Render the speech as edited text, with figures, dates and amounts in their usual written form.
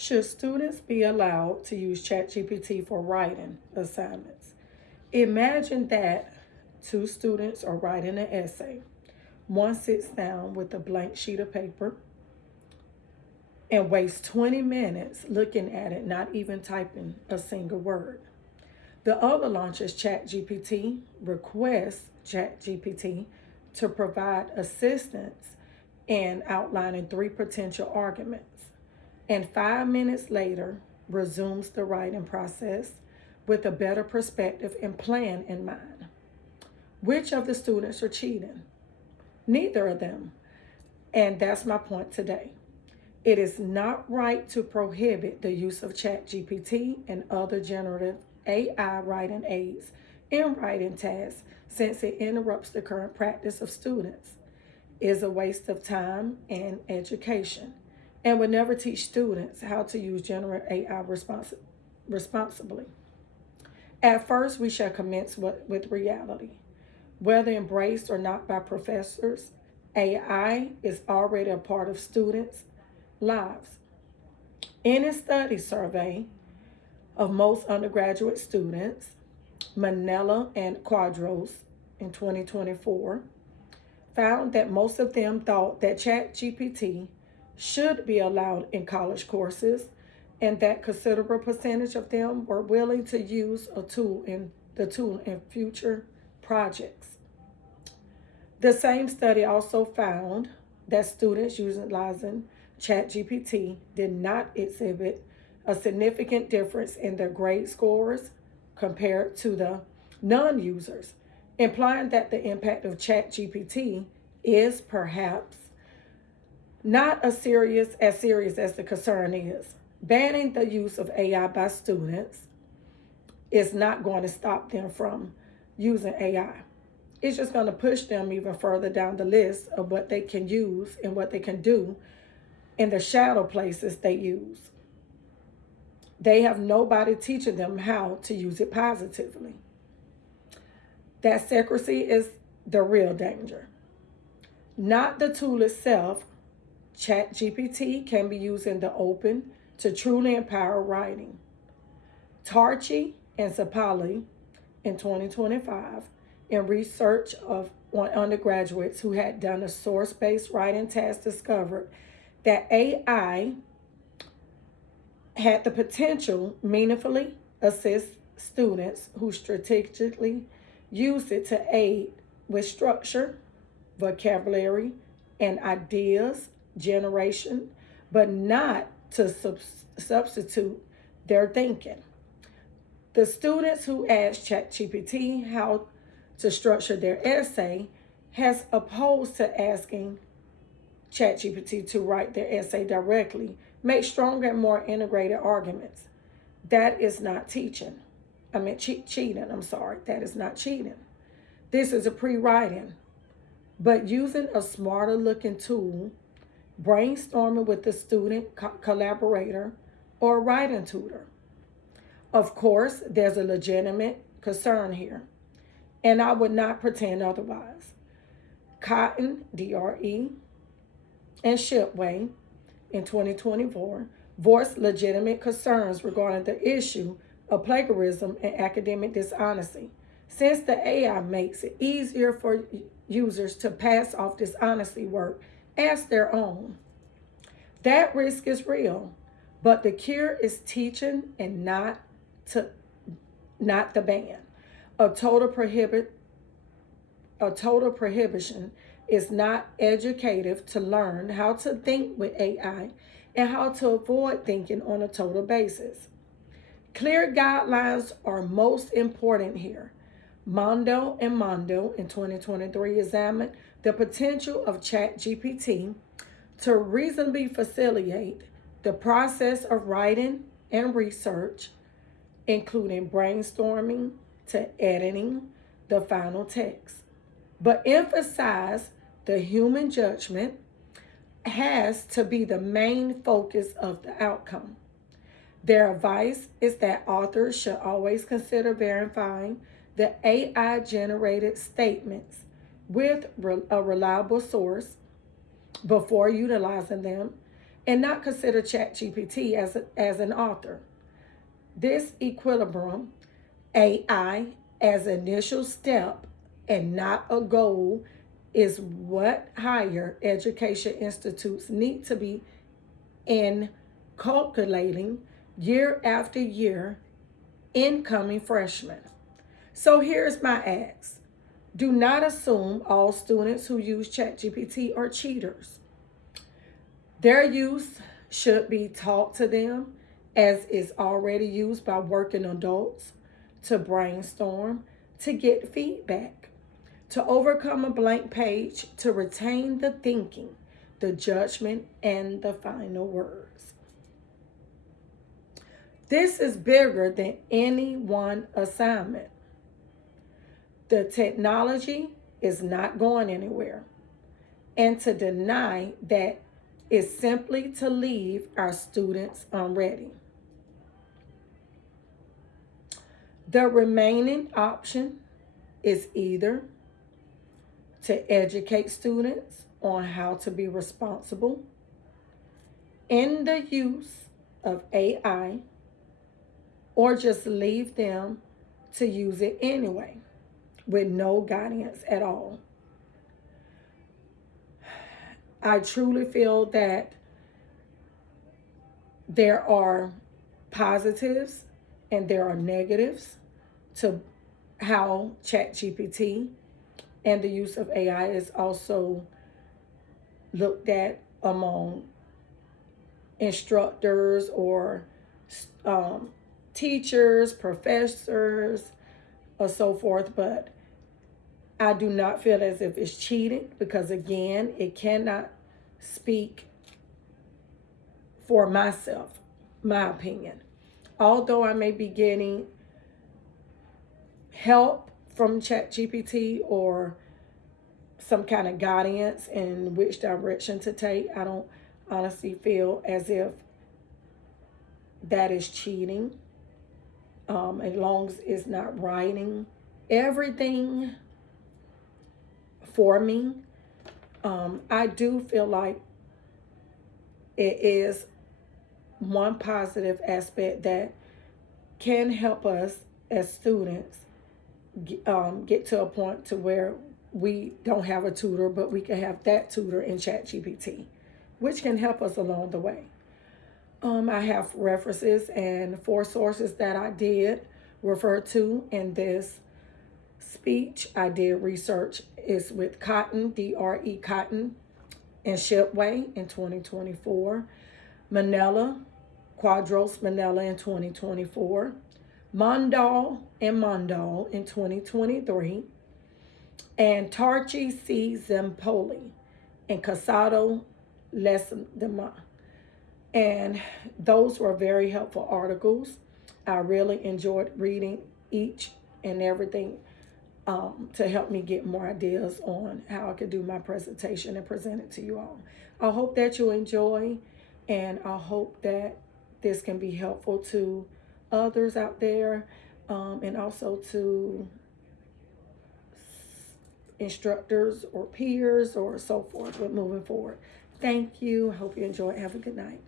Should students be allowed to use ChatGPT for writing assignments? Imagine that two students are writing an essay. One sits down with a blank sheet of paper and wastes 20 minutes looking at it, not even typing a single word. The other launches ChatGPT, requests ChatGPT to provide assistance in outlining three potential arguments, and 5 minutes later resumes the writing process with a better perspective and plan in mind. Which of the students are cheating? Neither of them. And that's my point today. It is not right to prohibit the use of ChatGPT and other generative AI writing aids in writing tasks since it interrupts the current practice of students, is a waste of time and education, and would never teach students how to use generative AI responsibly. At first, we shall commence with reality. Whether embraced or not by professors, AI is already a part of students' lives. In a study survey of most undergraduate students, Manella and Quadros in 2024 found that most of them thought that ChatGPT should be allowed in college courses, and that considerable percentage of them were willing to use the tool in future projects. The same study also found that students utilizing ChatGPT did not exhibit a significant difference in their grade scores compared to the non-users, implying that the impact of ChatGPT is perhaps not as serious as the concern is. Banning the use of AI by students is not going to stop them from using AI. It's just going to push them even further down the list of what they can use and what they can do in the shadow places they use. They have nobody teaching them how to use it positively. That secrecy is the real danger. Not the tool itself. ChatGPT can be used in the open to truly empower writing. Tarchi and Sapali in 2025, in research on undergraduates who had done a source-based writing task, discovered that AI had the potential meaningfully assist students who strategically used it to aid with structure, vocabulary, and ideas generation, but not to substitute their thinking. The students who asked ChatGPT how to structure their essay has opposed to asking ChatGPT to write their essay directly, make stronger and more integrated arguments. That is not teaching. Cheating. That is not cheating. This is a pre-writing. But using a smarter looking tool, brainstorming with the student collaborator or writing tutor. Of course, there's a legitimate concern here, and I would not pretend otherwise. Cotton, DRE, and Shipway in 2024 voiced legitimate concerns regarding the issue of plagiarism and academic dishonesty, since the AI makes it easier for users to pass off dishonesty work as their own. That risk is real, but the cure is teaching and not the ban. A total prohibition is not educative to learn how to think with AI and how to avoid thinking on a total basis. Clear guidelines are most important here. Mondo in 2023 examined the potential of ChatGPT to reasonably facilitate the process of writing and research, including brainstorming to editing the final text, but emphasize the human judgment has to be the main focus of the outcome. Their advice is that authors should always consider verifying the AI-generated statements with a reliable source before utilizing them, and not consider ChatGPT as an author. This equilibrium, AI as an initial step and not a goal, is what higher education institutes need to be inculcating year after year incoming freshmen. So here's my ask. Do not assume all students who use ChatGPT are cheaters. Their use should be taught to them as is already used by working adults to brainstorm, to get feedback, to overcome a blank page, to retain the thinking, the judgment, and the final words. This is bigger than any one assignment. The technology is not going anywhere. And to deny that is simply to leave our students unready. The remaining option is either to educate students on how to be responsible in the use of AI, or just leave them to use it anyway with no guidance at all. I truly feel that there are positives and there are negatives to how ChatGPT and the use of AI is also looked at among instructors or teachers, professors, or so forth. But I do not feel as if it's cheating because, again, it cannot speak for myself, my opinion. Although I may be getting help from ChatGPT or some kind of guidance in which direction to take, I don't honestly feel as if that is cheating. As long as it's not writing everything for me. I do feel like it is one positive aspect that can help us as students get to a point to where we don't have a tutor, but we can have that tutor in ChatGPT, which can help us along the way. I have references and 4 sources that I did refer to in this speech. I did research. It's with Cotton, DRE Cotton, and Shipway in 2024. Manila, Quadros Manila in 2024. Mondal and Mondal in 2023. And Tarchi C. Zempoli and Casado Lesdema. And those were very helpful articles. I really enjoyed reading each and everything to help me get more ideas on how I could do my presentation and present it to you all. I hope that you enjoy, and I hope that this can be helpful to others out there, and also to instructors or peers or so forth with moving forward. Thank you. Hope you enjoy. Have a good night.